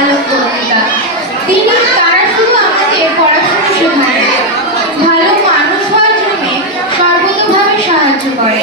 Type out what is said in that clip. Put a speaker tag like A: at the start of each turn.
A: আলোক বক্তৃতা তিনি তারা শুধু আমাদের পড়াশোনা শেখায় ভালো মানুষ হওয়ার জন্য সর্বতভাবে সাহায্য করে।